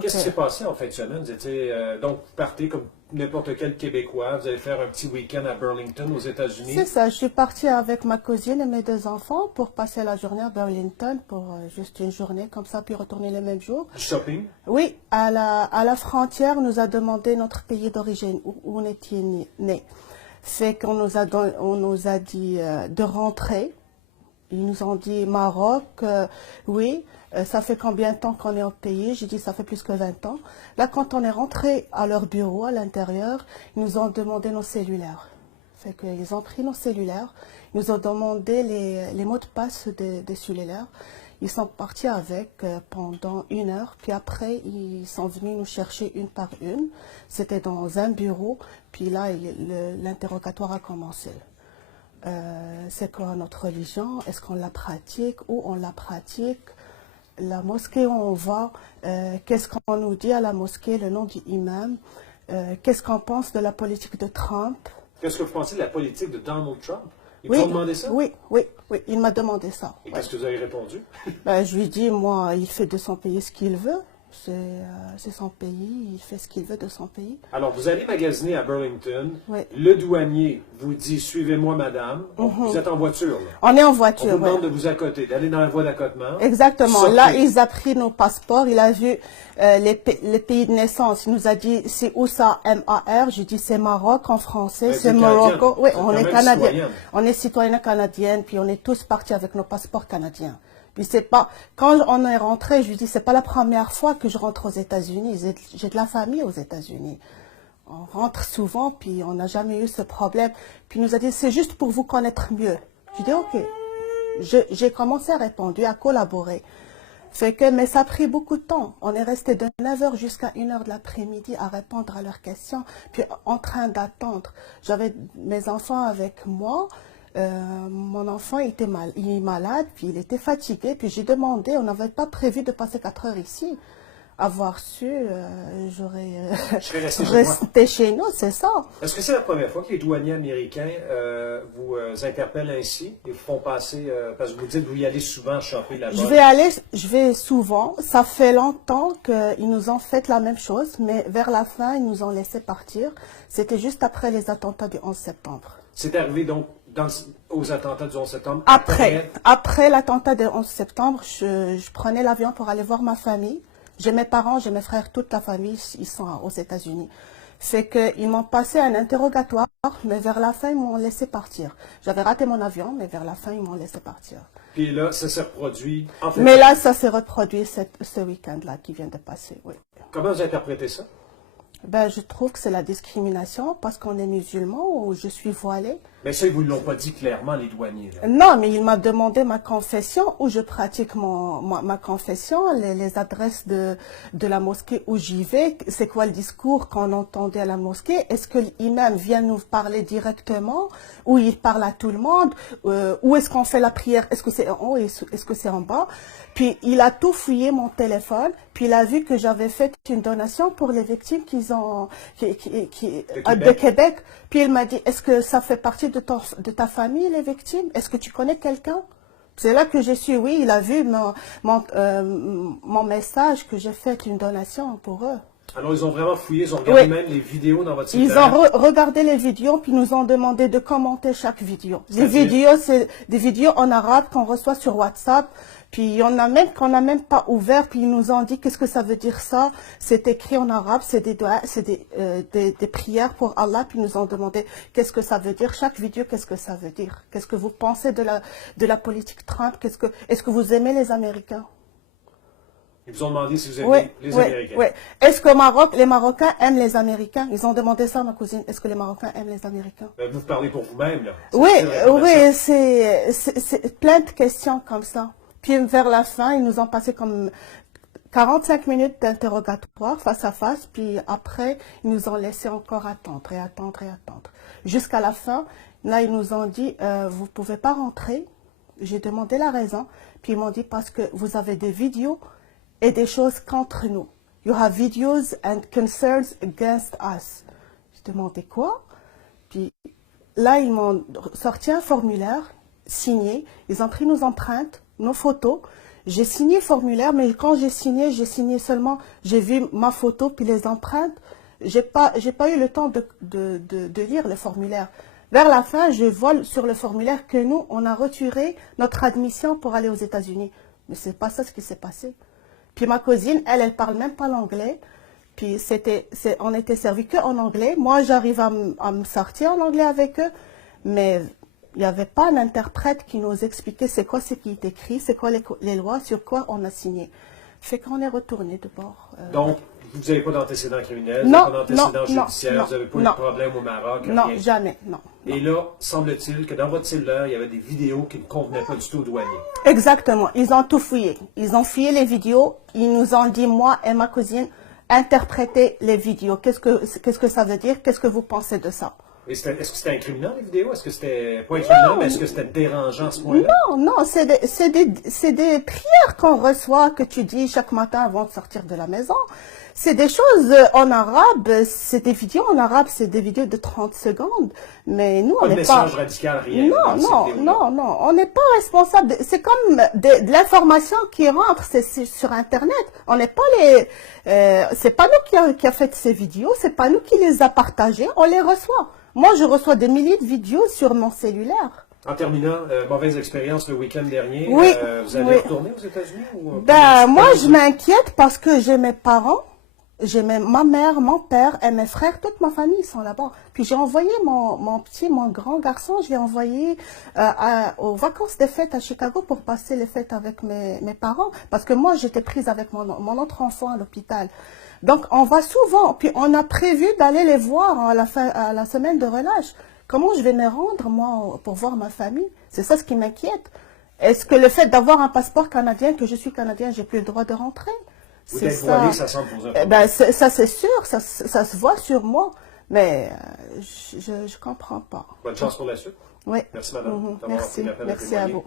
Qu'est-ce qui s'est passé en fin de semaine? Vous étiez, donc, vous partez comme n'importe quel Québécois, vous allez faire un petit week-end à Burlington, aux États-Unis. C'est ça, je suis partie avec ma cousine et mes deux enfants pour passer la journée à Burlington, pour juste une journée comme ça, puis retourner le même jour. Du shopping? Oui, à la frontière, on nous a demandé notre pays d'origine, où on était né. C'est qu'on on nous a dit de rentrer. Ils nous ont dit Maroc, oui. Ça fait combien de temps qu'on est au pays? J'ai dit ça fait plus que 20 ans. Là, quand on est rentré à leur bureau, à l'intérieur, ils nous ont demandé nos cellulaires. Fait qu'ils ont pris nos cellulaires, ils nous ont demandé les mots de passe des cellulaires. Ils sont partis avec pendant 1 heure, puis après, ils sont venus nous chercher une par une. C'était dans un bureau, puis là, l'interrogatoire a commencé. C'est quoi notre religion? Est-ce qu'on la pratique? Où on la pratique? La mosquée où on va, qu'est-ce qu'on nous dit à la mosquée, le nom du imam? Qu'est-ce qu'on pense de la politique de Trump? Qu'est-ce que vous pensez de la politique de Donald Trump? Ils Oui, vous ont demandé ça? oui, il m'a demandé ça. Et qu'est-ce que vous avez répondu? Ben, je lui dis, moi, il fait de son pays ce qu'il veut. C'est son pays, il fait ce qu'il veut de son pays. Alors, vous allez magasiner à Burlington. Oui. Le douanier vous dit, suivez-moi, madame. Vous êtes en voiture, là. On est en On voiture, vous demande ouais. de vous accoter, d'aller dans la voie d'accotement. Exactement. Sortez. Là, il a pris nos passeports, il a vu les pays de naissance. Il nous a dit, c'est où ça, M-A-R? J'ai dit, c'est Maroc en français, Ben, c'est vous êtes Morocco. canadienne. Oui, Vous êtes on quand est même canadiens. citoyenne. On est citoyenne canadienne, puis on est tous partis avec nos passeports canadiens. Puis c'est pas, quand on est rentré, je lui dis, c'est pas la première fois que je rentre aux États-Unis. J'ai de la famille aux États-Unis. On rentre souvent, puis on n'a jamais eu ce problème. Puis il nous a dit, c'est juste pour vous connaître mieux. Je dis, ok. J'ai commencé à répondre, à collaborer. Fait que, mais ça a pris beaucoup de temps. On est resté de 9 h jusqu'à 1 h de l'après-midi à répondre à leurs questions, puis en train d'attendre. J'avais mes enfants avec moi. Mon enfant il est malade, puis il était fatigué. Puis j'ai demandé, on n'avait pas prévu de passer 4 heures ici. Avoir su, j'aurais Je serais resté chez moi. resté chez nous, c'est ça. Est-ce que c'est la première fois que les douaniers américains vous interpellent ainsi et vous font passer, parce que vous dites que vous y allez souvent shopper là-bas? Je vais souvent. Ça fait longtemps qu'ils nous ont fait la même chose, mais vers la fin, ils nous ont laissé partir. C'était juste après les attentats du 11 septembre. C'est arrivé donc aux attentats du 11 septembre? Après l'attentat du 11 septembre, je prenais l'avion pour aller voir ma famille. J'ai mes parents, j'ai mes frères, toute la famille, ils sont aux États-Unis. C'est qu'ils m'ont passé un interrogatoire, mais vers la fin, ils m'ont laissé partir. J'avais raté mon avion, mais vers la fin, ils m'ont laissé partir. Puis là, ça s'est reproduit en fait. Mais là, ça s'est reproduit ce week-end-là qui vient de passer, oui. Comment vous interprétez ça? Ben, je trouve que c'est la discrimination parce qu'on est musulman ou je suis voilée. Mais ça, ils ne vous l'ont pas dit clairement, les douaniers. Là. Non, mais il m'a demandé ma confession, où je pratique ma confession, les adresses de la mosquée où j'y vais, c'est quoi le discours qu'on entendait à la mosquée, est-ce que l'imam vient nous parler directement, ou il parle à tout le monde, où est-ce qu'on fait la prière, est-ce que c'est en haut, est-ce que c'est en bas. Puis il a tout fouillé mon téléphone, puis il a vu que j'avais fait une donation pour les victimes de Québec. Puis il m'a dit, est-ce que ça fait partie de ta famille, les victimes? Est-ce que tu connais quelqu'un? C'est là que je suis, oui, il a vu mon message que j'ai fait une donation pour eux. Alors, ils ont vraiment fouillé, ils ont regardé même les vidéos dans votre site. Ils ont regardé les vidéos, puis nous ont demandé de commenter chaque vidéo. Les vidéos, c'est des vidéos en arabe qu'on reçoit sur WhatsApp. Puis il y en a même qu'on n'a même pas ouvert, puis ils nous ont dit qu'est-ce que ça veut dire ça. C'est écrit en arabe, c'est des prières pour Allah, puis ils nous ont demandé qu'est-ce que ça veut dire. Chaque vidéo, qu'est-ce que ça veut dire. Qu'est-ce que vous pensez de la politique Trump? Est-ce que vous aimez les Américains? Ils vous ont demandé si vous aimez les Américains. Oui. Est-ce que les Marocains aiment les Américains? Ils ont demandé ça à ma cousine. Est-ce que les Marocains aiment les Américains? Vous parlez pour vous-même, là. Oui, c'est plein de questions comme ça. Puis vers la fin, ils nous ont passé comme 45 minutes d'interrogatoire face à face. Puis après, ils nous ont laissé encore attendre et attendre et attendre. Jusqu'à la fin, là, ils nous ont dit, vous ne pouvez pas rentrer. J'ai demandé la raison. Puis ils m'ont dit, parce que vous avez des vidéos et des choses contre nous. You have videos and concerns against us. J'ai demandé quoi? Puis là, ils m'ont sorti un formulaire signé. Ils ont pris nos empreintes, nos photos. J'ai signé le formulaire, mais quand j'ai signé seulement, j'ai vu ma photo puis les empreintes. J'ai pas eu le temps de lire le formulaire. Vers la fin, je vois sur le formulaire que nous, on a retiré notre admission pour aller aux États-Unis. Mais c'est pas ça ce qui s'est passé. Puis ma cousine, elle parle même pas l'anglais. Puis on était servi que en anglais. Moi, j'arrive à me sortir en anglais avec eux, mais il n'y avait pas un interprète qui nous expliquait c'est quoi ce qui est écrit, c'est quoi les lois, sur quoi on a signé. Fait qu'on est retourné de bord. Donc, vous n'avez pas d'antécédents criminels, vous Non, n'avez pas d'antécédents judiciaires, non, vous n'avez pas eu non. de problème au Maroc, Non, rien. jamais, non. Et là, semble-t-il que dans votre cellulaire, il y avait des vidéos qui ne convenaient pas du tout aux douaniers. Exactement, ils ont tout fouillé. Ils ont fouillé les vidéos, ils nous ont dit, moi et ma cousine, interprétez les vidéos. Qu'est-ce que ça veut dire? Qu'est-ce que vous pensez de ça? Est-ce que c'était incriminant, les vidéos? Est-ce que c'était pas incriminant, mais est-ce que c'était dérangeant à ce point-là? Non, c'est des prières qu'on reçoit, que tu dis chaque matin avant de sortir de la maison. C'est des choses en arabe, c'est des vidéos en arabe, c'est des vidéos de 30 secondes. Mais nous, on n'est pas... message radical, rien. Non, on n'est pas responsable. C'est comme de l'information qui rentre c'est sur Internet. On n'est pas c'est pas nous qui a fait ces vidéos, c'est pas nous qui les a partagées, on les reçoit. Moi, je reçois des milliers de vidéos sur mon cellulaire. En terminant, mauvaise expérience le week-end dernier. Oui, vous allez retourner aux États-Unis? Moi, je m'inquiète parce que j'ai mes parents, j'ai ma mère, mon père et mes frères, toute ma famille sont là-bas. Puis j'ai envoyé mon grand garçon, je l'ai envoyé aux vacances des fêtes à Chicago pour passer les fêtes avec mes parents. Parce que moi, j'étais prise avec mon autre enfant à l'hôpital. Donc, on va souvent, puis on a prévu d'aller les voir à la semaine de relâche. Comment je vais me rendre, moi, pour voir ma famille? C'est ça ce qui m'inquiète. Est-ce que le fait d'avoir un passeport canadien, que je suis canadien, j'ai plus le droit de rentrer? Vous êtes voilé, ça semble poser un problème. Ben, ça c'est sûr, ça se voit sur moi, mais je comprends pas. Bonne chance pour la suite. Oui. Merci, madame. Merci à vous.